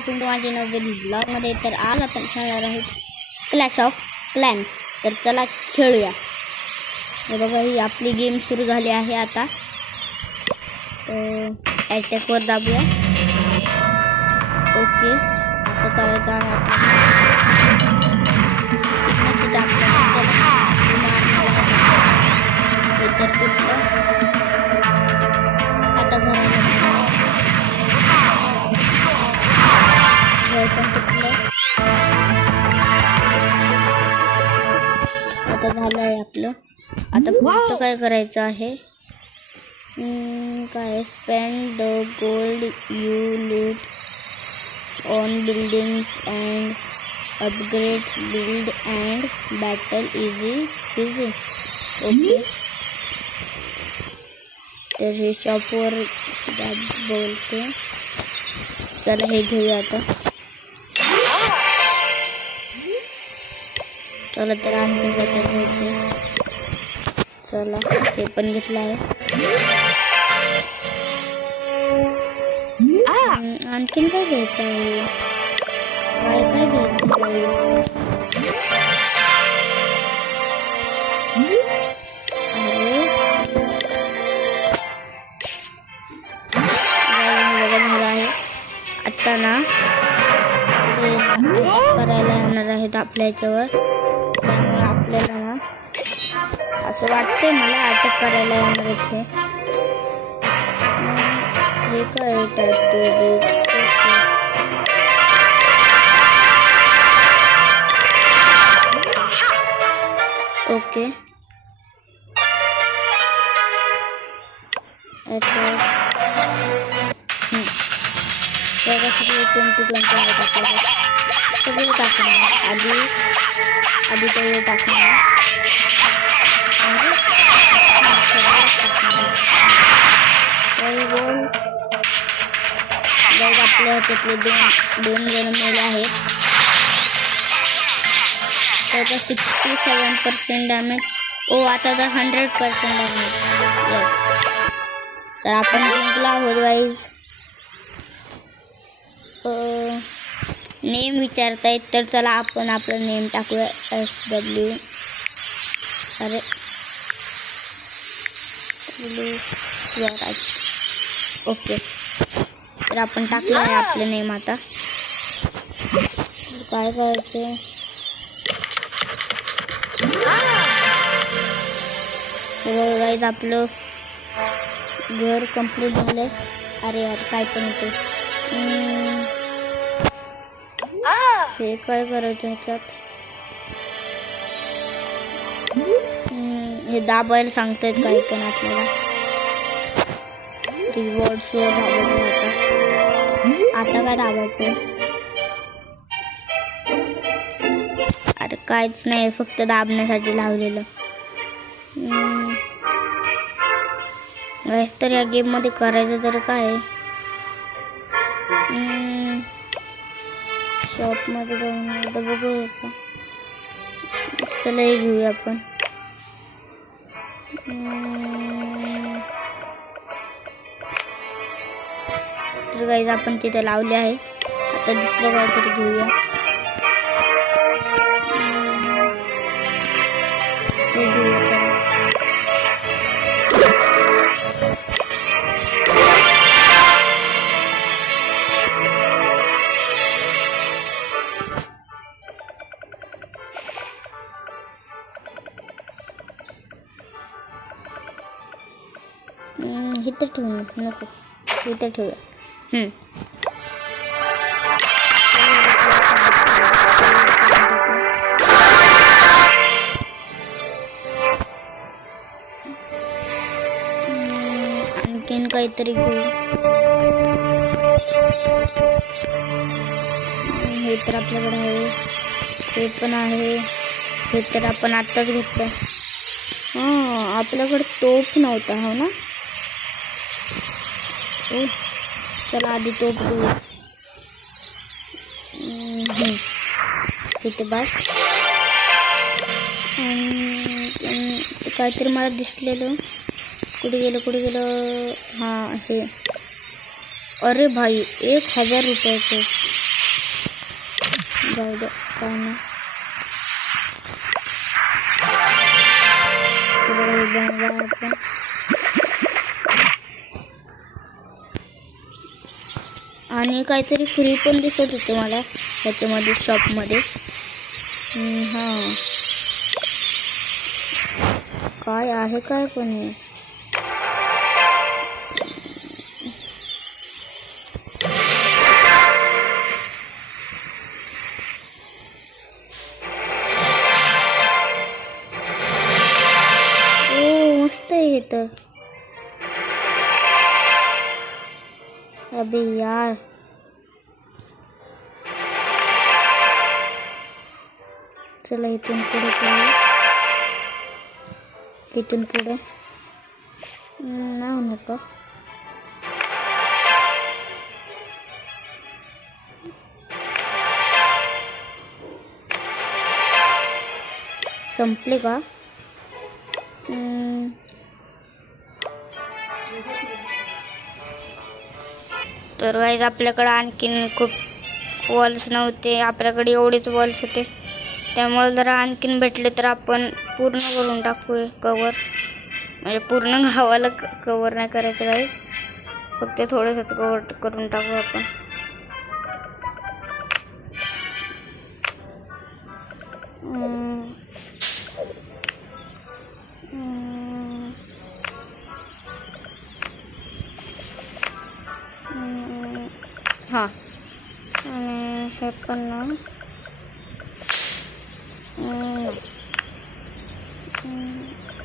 मी तुमचं माझ्या नवीन ब्लॉगमध्ये. तर आज आपण खेळणार आहोत क्लॅश ऑफ क्लॅन्स. तर चला खेळूया. हे बघा, ही आपली गेम सुरू झाली आहे आता. F4 दाबूया. ओके, असं करायचं आहे आता घराला आता झालं आहे आपलं. आता पुढचं काय करायचं आहे, काय स्पेंड द गोल्ड यू लूट on buildings and upgrade build and battle easy. Okay, तर हे शॉपवर बोलते. चला हे घेऊया आता. चला तर आणखी काय घ्यायचं. चला हे पण घेतलं आहे. आणखीन काय घ्यायचं आहे, काय काय घ्यायचं झालं आहे. आता ना करायला येणार आहेत आपल्या याच्यावर. त्यामुळे आपल्याला ना असं वाटतंय मला अटॅक करायला येणार इथे. हे काय ओके, सगळे 2020 आहे टाकायचं. सगळं टाकणार आधी तेवढं टाकणार. आपल्या ह्याच्यातले दोन जण मेले आहेत. त्याचा 67% डॅमेज. आता तर 100% डॅमेज. येस, तर आपण जिंकलो आहोत गाईज. नेम विचारतायत, तर चला आपण आपलं नेम टाकूया SW. अरे स्वराज. ओके, तर आपण टाकलं आहे आपलं नेम. आता काय करायचं, गाईज आपलं घर कंप्लीट झालं. अरे यार काय पण होते. हे काय करायचं ह्याच्यात, हे दाबायला सांगतायत काही पण आपल्याला. रिवॉर्ड्सवर दाबायचं आता काय दाबायचं. अरे काहीच नाही, फक्त दाबण्यासाठी लावलेलं. तर या गेममध्ये करायचं तर काय, शॉपमध्ये जाऊन एकदा बघूया का. चला हे घेऊया आपण. तर गाईज आपण तिथे लावले आहे. आता दुसरं काहीतरी घेऊया. हे घेऊया. चला इथं ठेवू नको, इथं ठेवूया. आणखीन काहीतरी घेऊ. हे तर आपल्याकडे आहे, हे पण आहे. हे तर आपण आत्ताच घेतलं. आपल्याकडे तोफ नव्हता, हो ना. चला आधी तोफ घेऊ. इथे बस. काहीतरी मला दिसलेलं. कुठे गेलं. हां हे, अरे भाई 1000 रुपयाचं. जाऊ दे काय नाही. आपण आणि काहीतरी फ्री पण दिसत होतं मला ह्याच्यामध्ये शॉपमध्ये. हां काय आहे काय पण हे. ओ मस्त आहे हे तर. अबे यार चला इथून पुढे इथून पुढे नाही होणार का. संपले का. तर गाईज आपल्याकडे आणखीन खूप वॉल्स नव्हते, आपल्याकडे एवढेच वॉल्स होते. त्यामुळे जरा आणखीन भेटले तर आपण पूर्ण करून टाकू कवर. म्हणजे पूर्ण गावाला कवर नाही करायचं गाईज, फक्त थोडंसं कवर करून टाकू आपण. हां आणि हे पण ना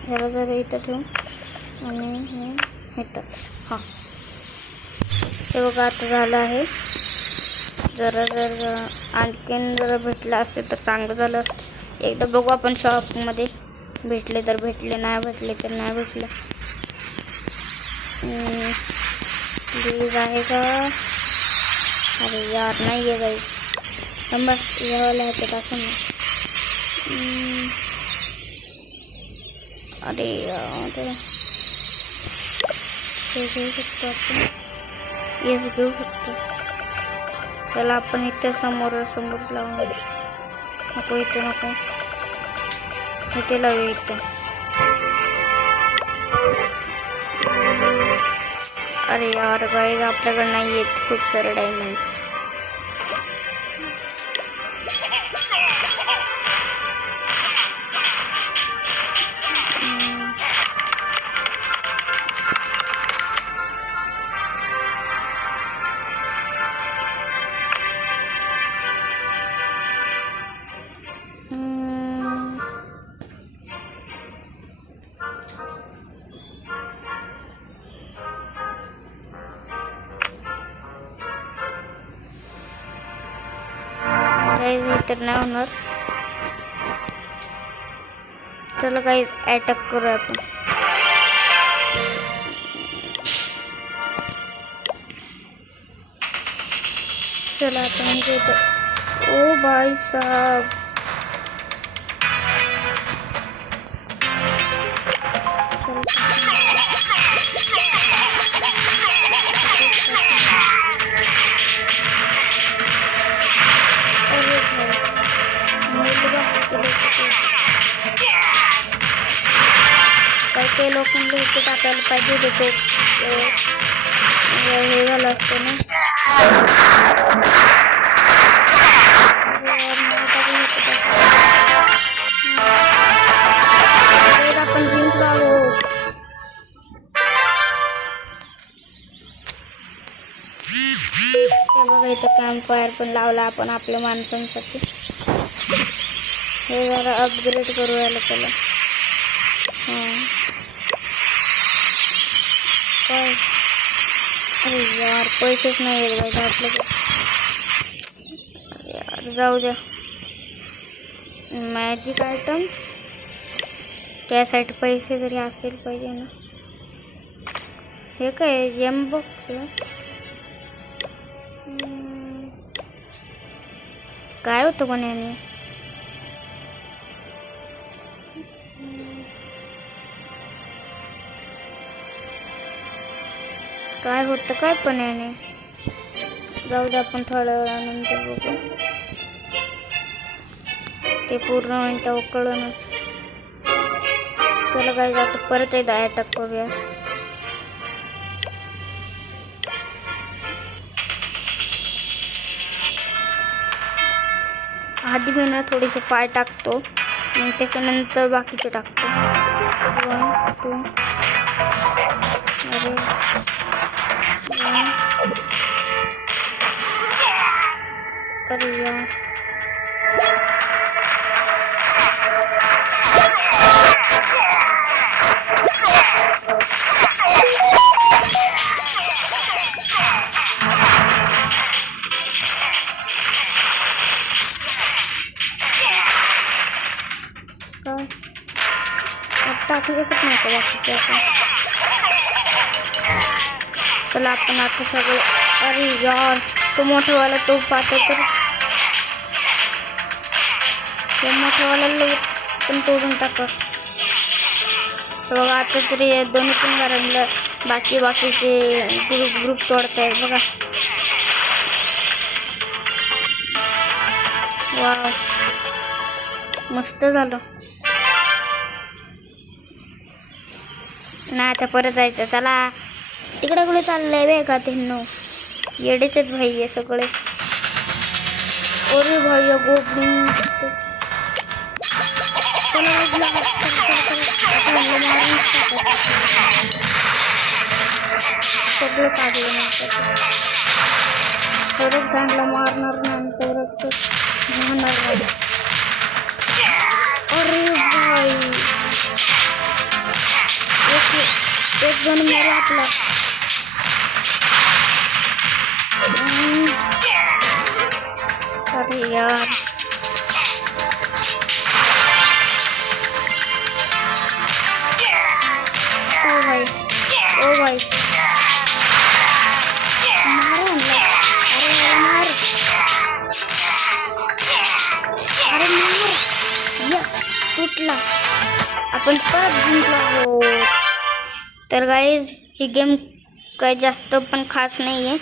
ह्याला जरा इथं ठेवू आणि हे तर हां हे बघा आता झालं आहे. जरा जर आणखीन जरा भेटलं असते तर चांगलं झालं असतं. एकदा बघू आपण शॉपमध्ये, भेटले तर भेटले, नाही भेटले तर नाही भेटले. प्लीज आहे का. अरे यार नाही आहे गाईस. नंबर यावाला ह्याच्यात असं नाही. अरे यार हे घेऊ शकतो आपण. येस घेऊ शकतो. त्याला आपण इथे समोर लावून नको, इथे नको, इथे लावूया इथे. अरे यार गाईज आपल्याकडे नाही आहेत खूप सारे डायमंड्स. तर नाही होणार. चला काही अटॅक करूया आपण. चला आता म्हणजे ओ भाई साहब काही लोकांना इथे टाकायला पाहिजे होते. हे झालं असतं ना. आपण जिंकलो आहोत. बघा इथं कॅम्प फायर पण लावला आपण आपल्या माणसांसाठी. हे जरा अपग्रेड करू याला. चला काय अरे यार पैसेच नाही येत गाईज आपल्याकडे. यार जाऊ द्या. मॅजिक आयटम्स त्यासाठी पैसे तरी असेल पाहिजे ना. हे काय जेम बॉक्स काय होतं पण याने. काय होतं काय पण याने. जाऊ दे आपण थोड्या वेळानंतर बघू. ते पूर्ण होईल तेव्हा कळूनच. चला काय आता परत एकदा अटॅक करूया. आधी मी ना थोडेसे फाय टाकतो मग त्याच्यानंतर बाकीचे टाकतो. 1 2 अरे 1 अरे यार काय टाकू शकत नाही का बाकीचे आपण. चला आपण आता सगळे. अरे यार तो मोठावाला तो पाहतो तर तो मोठावाला पण तोडून टाका. बघा आता तरी दोन्ही पण घरांना बाकीचे ग्रुप तोडतायत बघा. वाव मस्त झालं. नाही आता परत जायचं. चला तिकडे कुठे चाललंय वेगा त्यांना येडेच आहेत भाई हे सगळे. अरे भाई गोबलिन सगळं काढलं परत झाडला मारणार नंतरच राहणार नाही. अरे भाई एक जण मेला आपला. अरे यार ओ भाई मार आणला. अरे मार अरे मार. यस तुटला. आपण परत जिंकलो. तर गाईज ही गेम काही जास्त पण खास नाही आहे.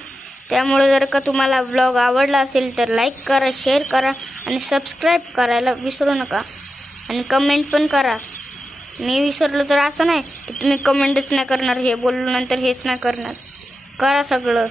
त्यामुळे जर का तुम्हाला व्लॉग आवडला असेल तर लाईक करा, शेअर करा आणि सबस्क्राईब करायला विसरू नका. आणि कमेंट पण करा. मी विसरलो तर असं नाही की तुम्ही कमेंटच नाही करणार, हे बोलल्यानंतर हेच नाही करणार. करा सगळं.